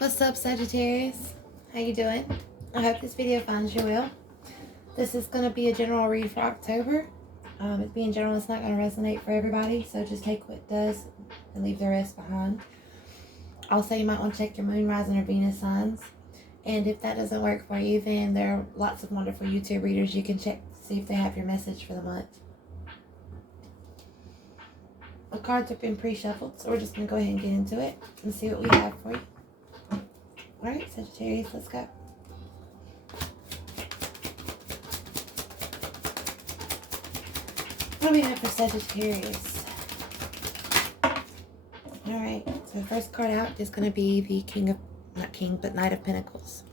What's up, Sagittarius? How you doing? I hope this video finds you well. This is going to be a general read for October. It being general, it's not going to resonate for everybody, so just take what does and leave the rest behind. Also, you might want to check your moon, rising, or Venus signs. And if that doesn't work for you, then there are lots of wonderful YouTube readers you can check to see if they have your message for the month. The cards have been pre-shuffled, so we're just going to go ahead and get into it and see what we have for you. Alright, Sagittarius, let's go. What do we have for Sagittarius? Alright, so the first card out is going to be the Knight of Pentacles.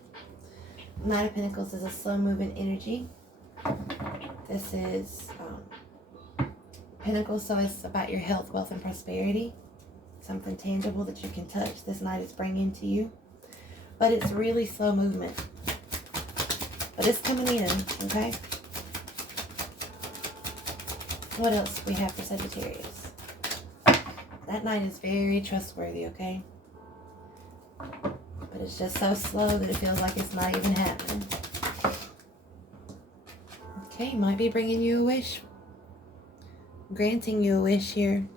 Knight of Pentacles is a slow-moving energy. This is Pentacles, so it's about your health, wealth, and prosperity. Something tangible that you can touch. This Knight is bringing to you. But it's really slow movement. But it's coming in, okay? What else we have for Sagittarius? That Knight is very trustworthy, okay? But it's just so slow that it feels like it's not even happening. Okay, might be bringing you a wish. Granting you a wish here.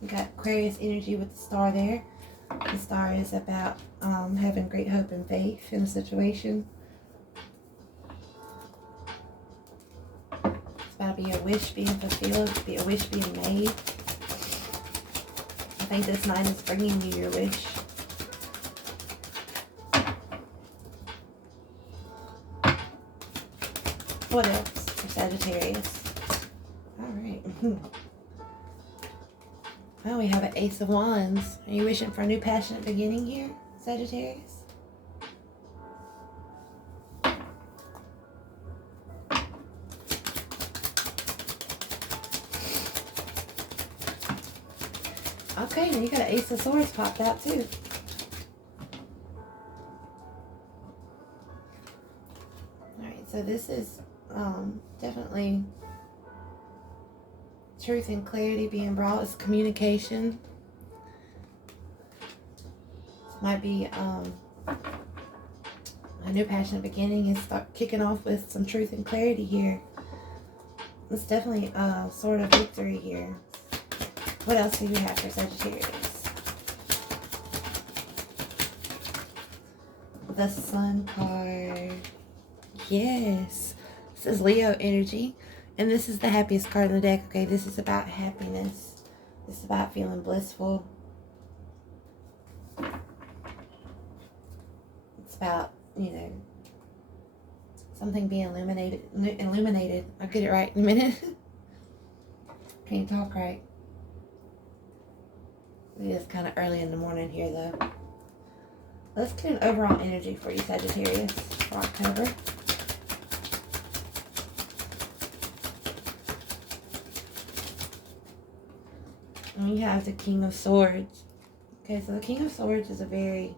You got Aquarius energy with the star there. The star is about having great hope and faith in a situation. It's about to be a wish being fulfilled, be a wish being made. I think this Knight is bringing you your wish. What else for Sagittarius? Alright. Oh, we have an Ace of Wands. Are you wishing for a new passionate beginning here, Sagittarius? Okay, and you got an Ace of Swords popped out too. Alright, so this is definitely truth and clarity being brought. It's communication. This might be a new passionate beginning and start kicking off with some truth and clarity here. It's definitely a sort of victory here. What else do you have for Sagittarius? The Sun card. Yes. This is Leo energy. And this is the happiest card in the deck, okay? This is about happiness. This is about feeling blissful. It's about, you know, something being illuminated. I'll get it right in a minute. Can't talk right. It is kind of early in the morning here, though. Let's get an overall energy for you, Sagittarius, for October. And you have the King of Swords. Okay, so the King of Swords is a very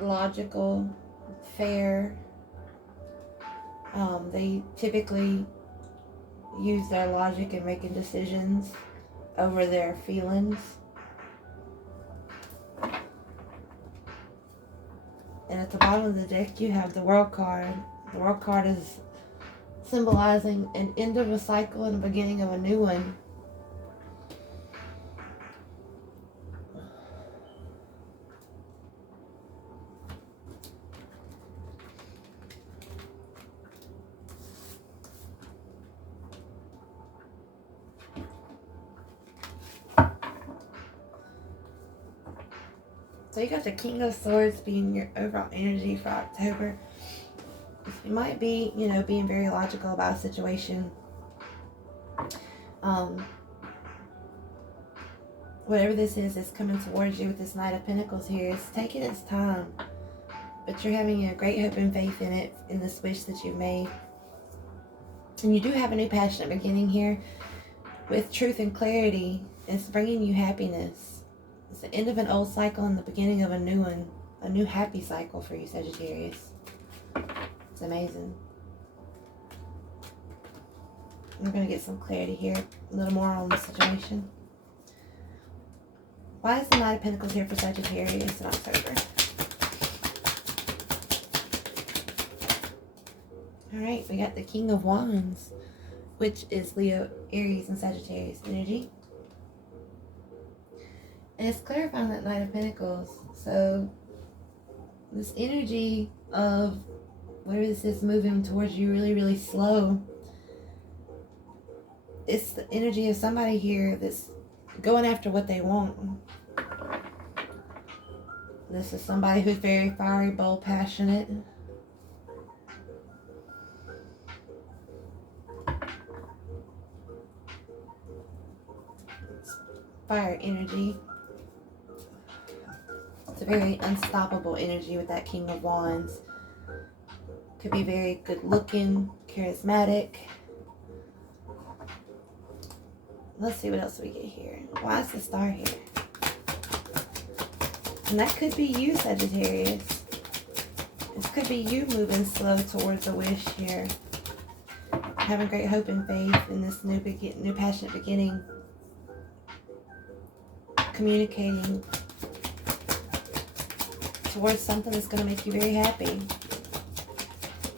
logical, fair. They typically use their logic in making decisions over their feelings. And at the bottom of the deck, you have the World card. The World card is symbolizing an end of a cycle and the beginning of a new one. So you got the King of Swords being your overall energy for October. You might be, you know, being very logical about a situation. Whatever this is coming towards you with this Knight of Pentacles here. It's taking its time. But you're having a great hope and faith in it, in this wish that you've made. And you do have a new passionate beginning here. With truth and clarity, it's bringing you happiness. It's the end of an old cycle and the beginning of a new one. A new happy cycle for you, Sagittarius. It's amazing. We're going to get some clarity here, a little more on the situation. Why is the Knight of Pentacles here for Sagittarius in October? Alright, we got the King of Wands, which is Leo, Aries, and Sagittarius energy. And it's clarifying that Knight of Pentacles. So, this energy of where this is moving towards you really, really slow. It's the energy of somebody here that's going after what they want. This is somebody who's very fiery, bold, passionate. It's fire energy. It's a very unstoppable energy with that King of Wands. Could be very good looking, charismatic. Let's see what else we get here. Why is the Star here? And that could be you, Sagittarius. This could be you moving slow towards a wish here. Having great hope and faith in this new passionate beginning. Communicating towards something that's going to make you very happy.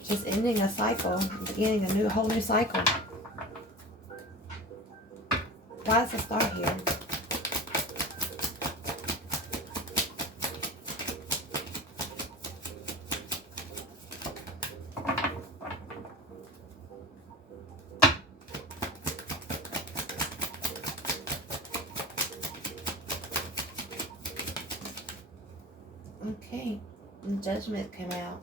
Just ending a cycle, beginning a whole new cycle. Why is the Star here? Okay, and Judgment came out.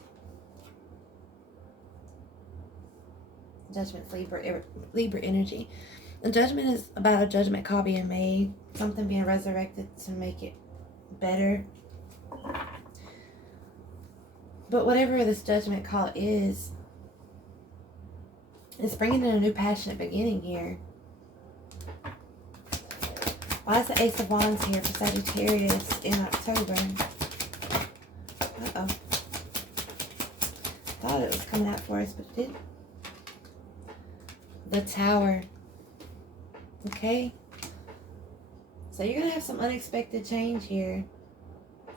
Judgment's Libra energy. And Judgment is about a judgment call being made, something being resurrected to make it better. But whatever this judgment call is, it's bringing in a new passionate beginning here. Why is the Ace of Wands here for Sagittarius in October? Uh-oh. Thought it was coming out for us, but it didn't. The Tower. Okay? So you're going to have some unexpected change here.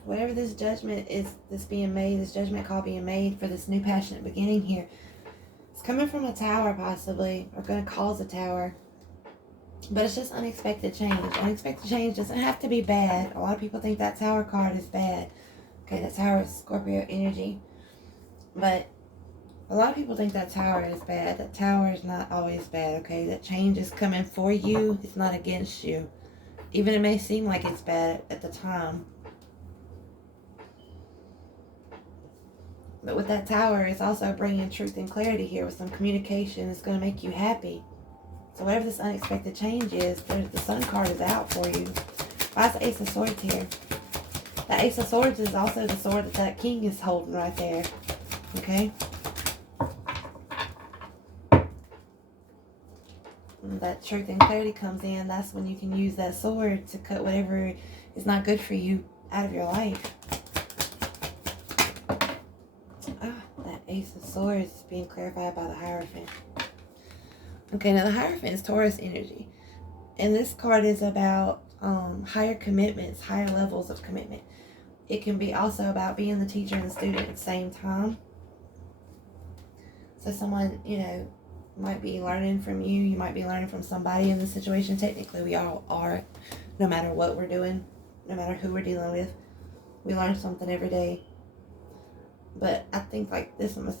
Whatever this judgment is that's being made, this judgment call being made for this new passionate beginning here, it's coming from a tower possibly, or going to cause a tower. But it's just unexpected change. Unexpected change doesn't have to be bad. A lot of people think that Tower card is bad. Okay, that Tower is Scorpio energy. But a lot of people think that Tower is bad. That Tower is not always bad, okay? That change is coming for you. It's not against you. Even it may seem like it's bad at the time. But with that Tower, it's also bringing truth and clarity here with some communication. It's going to make you happy. So whatever this unexpected change is, the Sun card is out for you. Why is the Ace of Swords here? The Ace of Swords is also the sword that King is holding right there. Okay? When that truth and clarity comes in, that's when you can use that sword to cut whatever is not good for you out of your life. That Ace of Swords is being clarified by the Hierophant. Okay, now the Hierophant is Taurus energy. And this card is about higher commitments, higher levels of commitment. It can be also about being the teacher and the student at the same time. So someone, might be learning from you. You might be learning from somebody in this situation. Technically, we all are, no matter what we're doing, no matter who we're dealing with. We learn something every day. But I think like this one was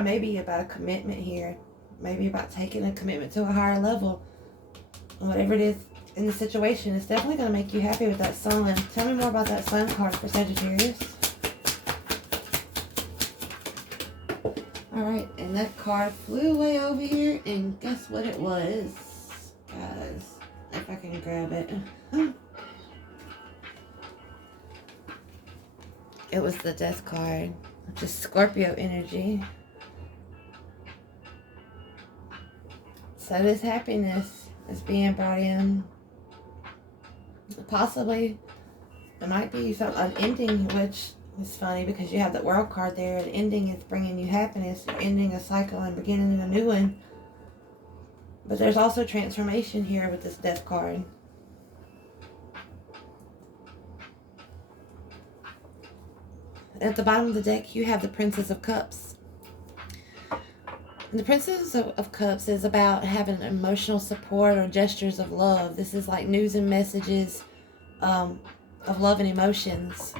maybe about a commitment here. Maybe about taking a commitment to a higher level. Whatever it is in the situation, it's definitely going to make you happy with that Sun. Tell me more about that Sun card for Sagittarius. Alright, and that card flew way over here, and guess what it was? Guys, if I can grab it. It was the Death card, which is Scorpio energy. So this happiness is being brought in. Possibly, it might be an ending, which is funny because you have the World card there. An ending is bringing you happiness. You're ending a cycle and beginning a new one. But there's also transformation here with this Death card. At the bottom of the deck, you have the Princess of Cups. And the Princess of Cups is about having emotional support or gestures of love. This is like news and messages of love and emotions.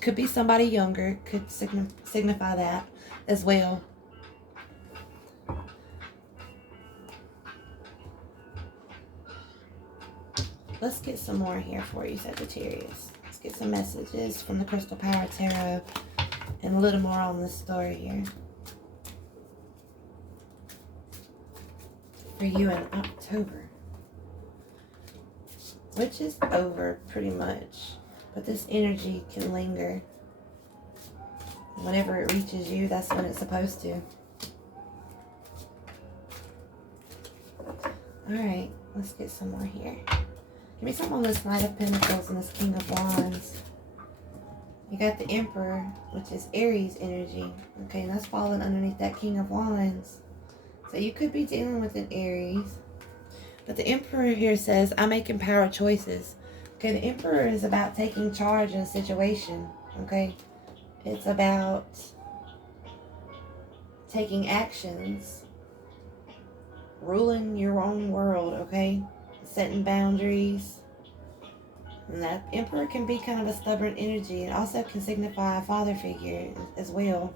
Could be somebody younger, could signify that as well. Let's get some more here for you, Sagittarius. Let's get some messages from the Crystal Power Tarot and a little more on this story here. For you in October. Which is over pretty much. But this energy can linger. Whenever it reaches you, that's when it's supposed to. Alright, let's get some more here. Give me some on this Knight of Pentacles and this King of Wands. You got the Emperor, which is Aries energy. Okay, and that's falling underneath that King of Wands. So you could be dealing with an Aries. But the Emperor here says, I make empowered choices. Okay, the Emperor is about taking charge in a situation. Okay, it's about taking actions, ruling your own world, okay? Setting boundaries. And that Emperor can be kind of a stubborn energy. It also can signify a father figure as well.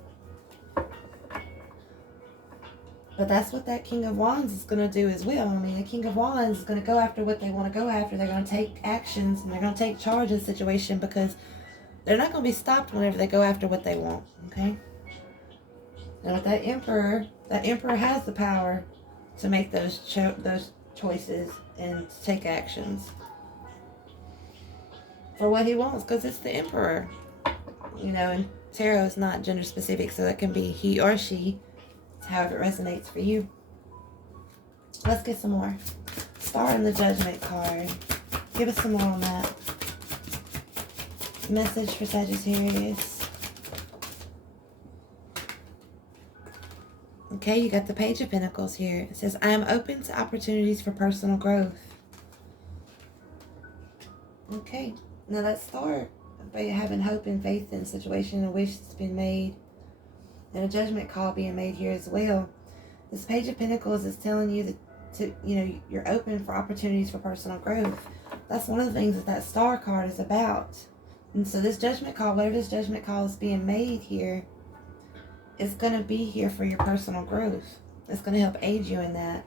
But that's what that King of Wands is going to do as well. I mean, the King of Wands is going to go after what they want to go after. They're going to take actions and they're going to take charge of the situation because they're not going to be stopped whenever they go after what they want, okay? And with that Emperor has the power to make those choices and to take actions for what he wants because it's the Emperor. You know, and tarot is not gender specific, so it can be he or she. However it resonates for you. Let's get some more. Star and the Judgment card. Give us some more on that. Message for Sagittarius. Okay, you got the Page of Pentacles here. It says, I am open to opportunities for personal growth. Okay, now that Star, by having hope and faith in a situation, a wish that's been made, and a judgment call being made here as well. This Page of Pentacles is telling you that you're open for opportunities for personal growth. That's one of the things that Star card is about. And so this judgment call, whatever this judgment call is being made here, is going to be here for your personal growth. It's going to help aid you in that.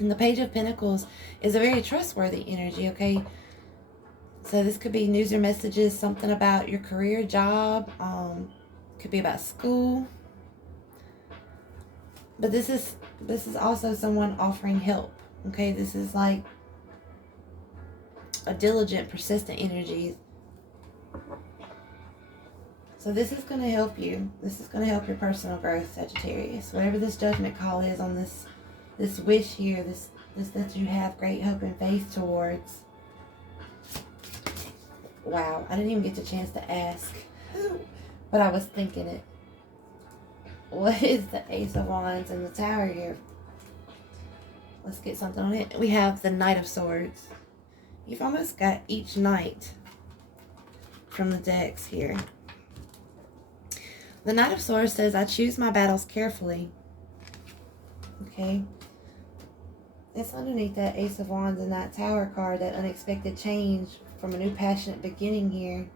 And the Page of Pentacles is a very trustworthy energy, okay? So this could be news or messages, something about your career, job, could be about school. But this is also someone offering help. Okay, this is like a diligent, persistent energy. So this is going to help you. This is going to help your personal growth, Sagittarius. Whatever this judgment call is on this wish here, this that you have great hope and faith towards. Wow, I didn't even get the chance to ask. But I was thinking it. What is the Ace of Wands and the Tower here? Let's get something on it. We have the Knight of Swords. You've almost got each knight from the decks here. The Knight of Swords says, I choose my battles carefully. Okay. It's underneath that Ace of Wands and that Tower card, that unexpected change from a new passionate beginning here.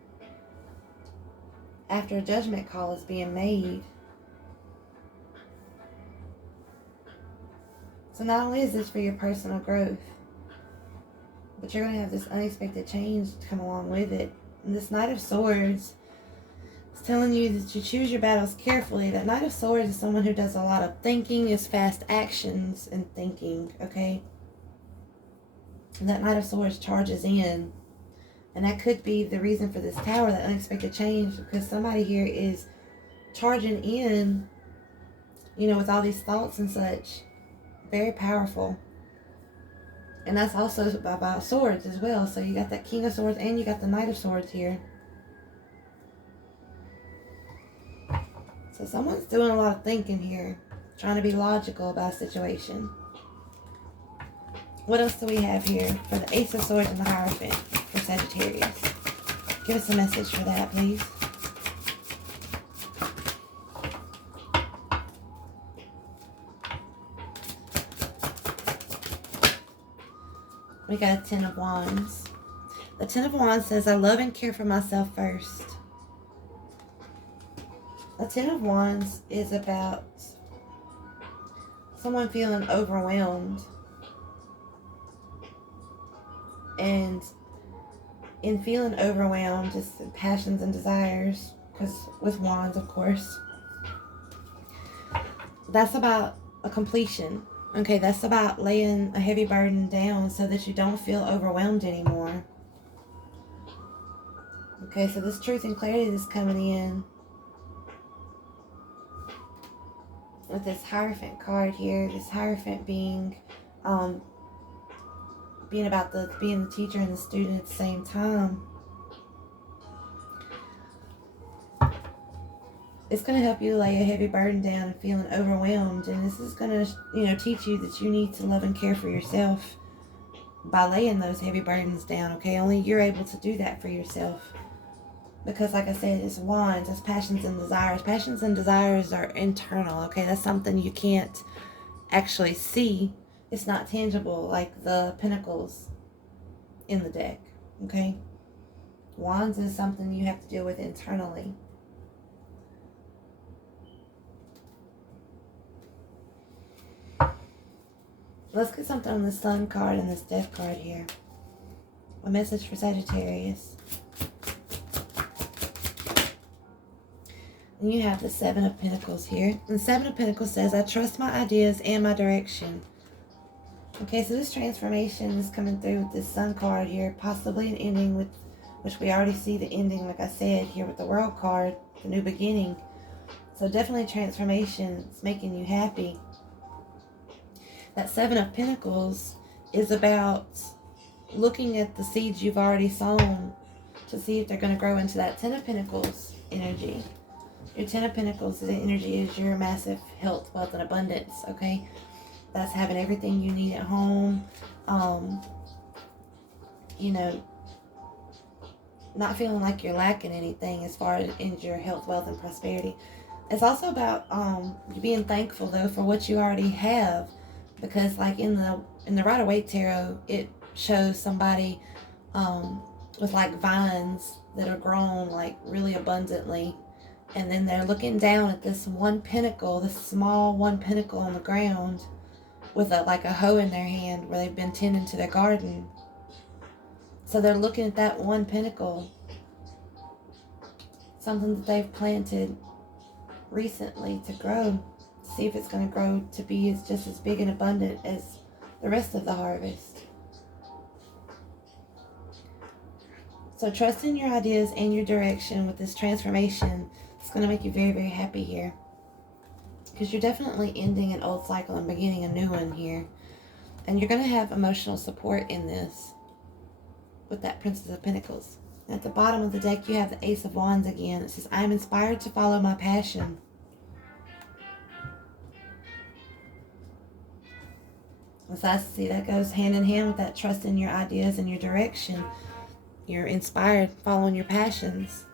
After a judgment call is being made. So not only is this for your personal growth, but you're going to have this unexpected change to come along with it. And this Knight of Swords is telling you that you choose your battles carefully. That Knight of Swords is someone who does a lot of thinking, is fast actions and thinking, okay? And that Knight of Swords charges in. And that could be the reason for this Tower, that unexpected change, because somebody here is charging in, with all these thoughts and such. Very powerful. And that's also about swords as well. So you got that King of Swords and you got the Knight of Swords here. So someone's doing a lot of thinking here, trying to be logical about a situation. What else do we have here for the Ace of Swords and the Hierophant for Sagittarius? Give us a message for that, please. We got a Ten of Wands. The Ten of Wands says, I love and care for myself first. The Ten of Wands is about someone feeling overwhelmed. And in feeling overwhelmed, just passions and desires, because with wands, of course, that's about a completion. Okay, that's about laying a heavy burden down so that you don't feel overwhelmed anymore. Okay, so this truth and clarity is coming in with this Hierophant card here. This Hierophant being about being the teacher and the student at the same time. It's going to help you lay a heavy burden down and feeling overwhelmed, and this is going to, teach you that you need to love and care for yourself by laying those heavy burdens down. Okay, only you're able to do that for yourself, because like I said, it's wands, it's passions and desires. Passions and desires are internal. Okay, that's something you can't actually see. It's not tangible like the pentacles in the deck. Okay, wands is something you have to deal with internally. Let's get something on the Sun card and this Death card here. A message for Sagittarius. And you have the Seven of Pentacles here. And the Seven of Pentacles says, I trust my ideas and my direction. Okay, so this transformation is coming through with this Sun card here. Possibly an ending with, which we already see the ending, like I said, here with the World card, the new beginning. So definitely transformation. It's making you happy. That Seven of Pentacles is about looking at the seeds you've already sown to see if they're going to grow into that Ten of Pentacles energy. Your Ten of Pentacles, the energy is your massive health, wealth, and abundance, okay? That's having everything you need at home. Not feeling like you're lacking anything as far as in your health, wealth, and prosperity. It's also about you being thankful, though, for what you already have. Because like in the Rider-Waite Tarot, it shows somebody with like vines that are grown like really abundantly. And then they're looking down at this one pentacle, this small one pentacle on the ground with a hoe in their hand where they've been tending to their garden. So they're looking at that one pentacle, something that they've planted recently to grow. See if it's going to grow to be just as big and abundant as the rest of the harvest. So trust in your ideas and your direction with this transformation. It's going to make you very, very happy here. Because you're definitely ending an old cycle and beginning a new one here. And you're going to have emotional support in this with that Princess of Pentacles. And at the bottom of the deck, you have the Ace of Wands again. It says, I am inspired to follow my passion. So I see that goes hand in hand with that trust in your ideas and your direction. You're inspired, following your passions.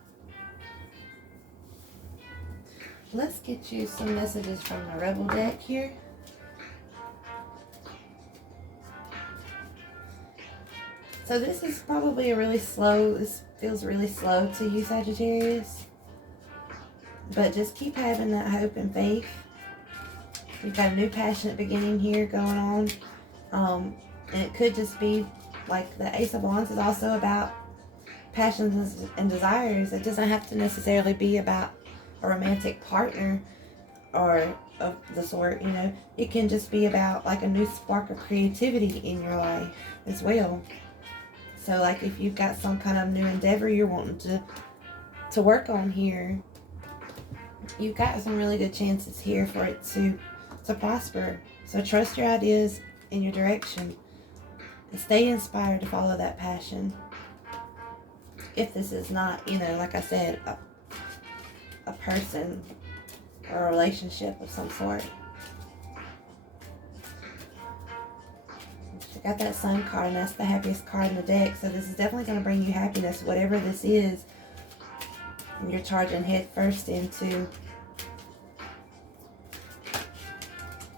Let's get you some messages from the Rebel deck here. So this is probably this feels really slow to you, Sagittarius. But just keep having that hope and faith. You've got a new passionate beginning here going on. And it could just be like the Ace of Wands is also about passions and desires. It doesn't have to necessarily be about a romantic partner or of the sort, It can just be about like a new spark of creativity in your life as well. So like if you've got some kind of new endeavor you're wanting to work on here, you've got some really good chances here for it to prosper. So trust your ideas and your direction and stay inspired to follow that passion. If this is not, like I said, a person or a relationship of some sort. You got that Sun card, and that's the happiest card in the deck. So this is definitely going to bring you happiness, whatever this is. And you're charging head first into.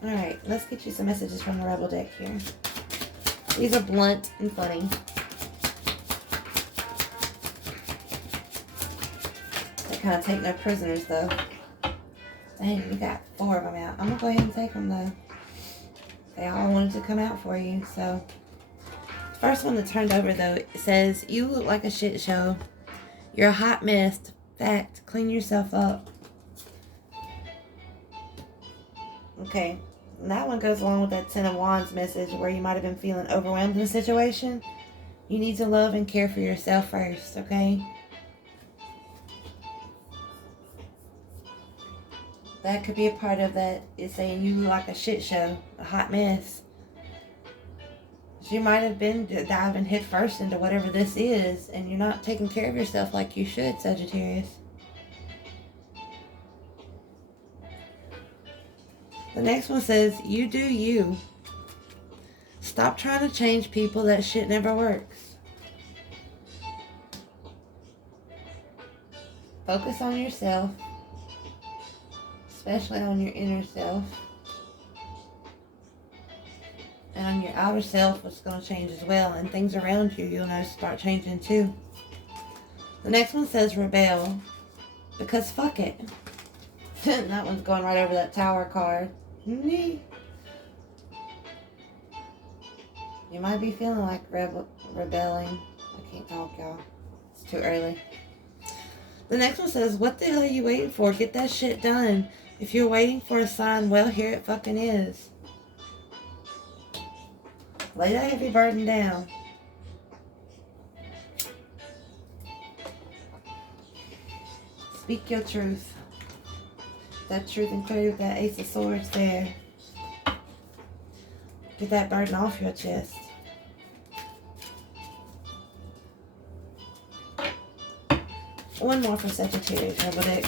Alright, let's get you some messages from the Rebel deck here. These are blunt and funny. They kind of take no prisoners, though. Dang, we got 4 of them out. I'm going to go ahead and take them, though. They all wanted to come out for you, so. The first one that turned over, though, it says, you look like a shit show. You're a hot mess. Fact, clean yourself up. Okay, and that one goes along with that 10 of Wands message where you might have been feeling overwhelmed in a situation. You need to love and care for yourself first, okay? That could be a part of that. Is saying you look like a shit show, a hot mess. You might have been diving head first into whatever this is, and you're not taking care of yourself like you should, Sagittarius. The next one says, you do you. Stop trying to change people. That shit never works. Focus on yourself, especially on your inner self. And on your outer self, what's going to change as well. And things around you, you'll notice start changing too. The next one says rebel. Because fuck it. That one's going right over that Tower card. You might be feeling like rebelling. I can't talk, y'all. It's too early. The next one says, what the hell are you waiting for? Get that shit done. If you're waiting for a sign, well, here it fucking is. Lay that heavy burden down. Speak your truth. That truth and clarity with that Ace of Swords there. Get that burden off your chest. One more for Sagittarius, Herbal Deck.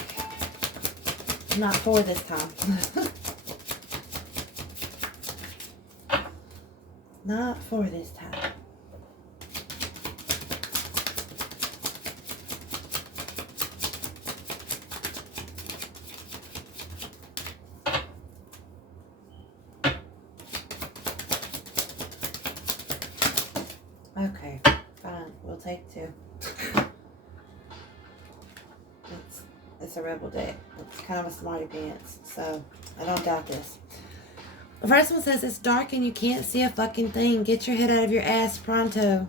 Not 4 this time. Not 4 this time. Okay, fine. We'll take 2. It's a rebel deck. It's kind of a smarty pants, so I don't doubt this. The first one says, it's dark and you can't see a fucking thing. Get your head out of your ass pronto.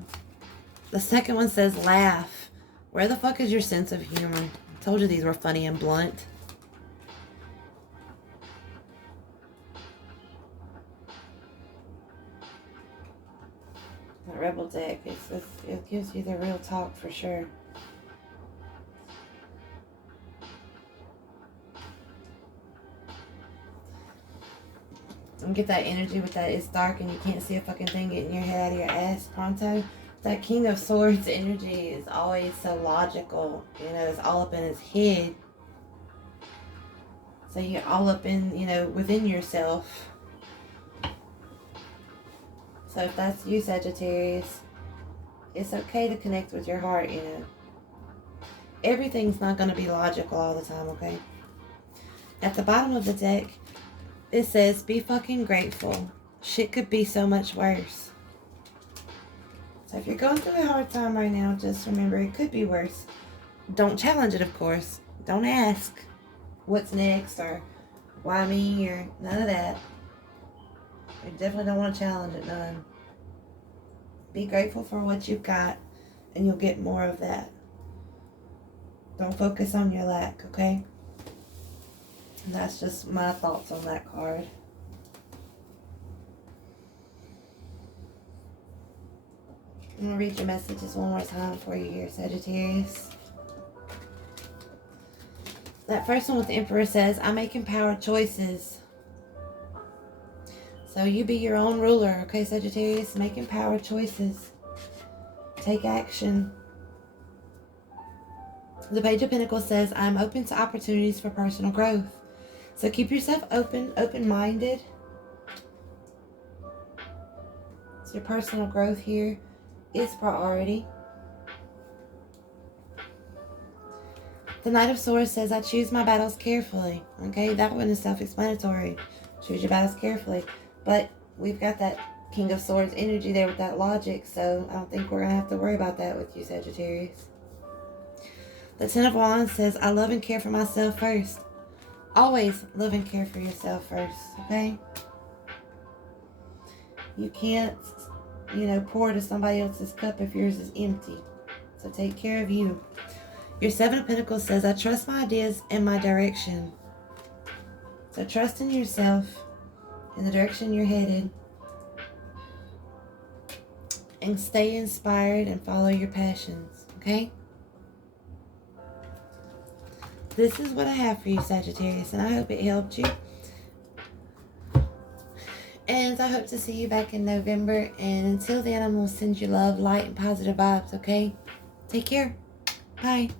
The second one says, laugh. Where the fuck is your sense of humor? I told you these were funny and blunt. That rebel deck, it gives you the real talk for sure. And get that energy with that it's dark and you can't see a fucking thing, getting your head out of your ass pronto. That King of Swords energy is always so logical. You know, it's all up in his head. So you're all up in, you know, within yourself. So if that's you, Sagittarius, it's okay to connect with your heart, you know. Everything's not going to be logical all the time, okay? At the bottom of the deck, it says, be fucking grateful. Shit could be so much worse. So if you're going through a hard time right now, just remember it could be worse. Don't challenge it, of course. Don't ask what's next or why me or none of that. You definitely don't want to challenge it, none. Be grateful for what you've got and you'll get more of that. Don't focus on your lack, okay? And that's just my thoughts on that card. I'm going to read your messages one more time for you here, Sagittarius. That first one with the Emperor says, I make empowered choices. So you be your own ruler, okay, Sagittarius? Make empowered choices. Take action. The Page of Pentacles says, I'm open to opportunities for personal growth. So keep yourself open-minded. So your personal growth here is priority. The Knight of Swords says, I choose my battles carefully. Okay, that one is self-explanatory. Choose your battles carefully. But we've got that King of Swords energy there with that logic, so I don't think we're going to have to worry about that with you, Sagittarius. The Ten of Wands says, I love and care for myself first. Always love and care for yourself first, okay? You can't, pour to somebody else's cup if yours is empty. So take care of you. Your Seven of Pentacles says, I trust my ideas and my direction. So trust in yourself, in the direction you're headed. And stay inspired and follow your passions, okay? This is what I have for you, Sagittarius, and I hope it helped you. And I hope to see you back in November. And until then, I'm going to send you love, light, and positive vibes, okay? Take care. Bye.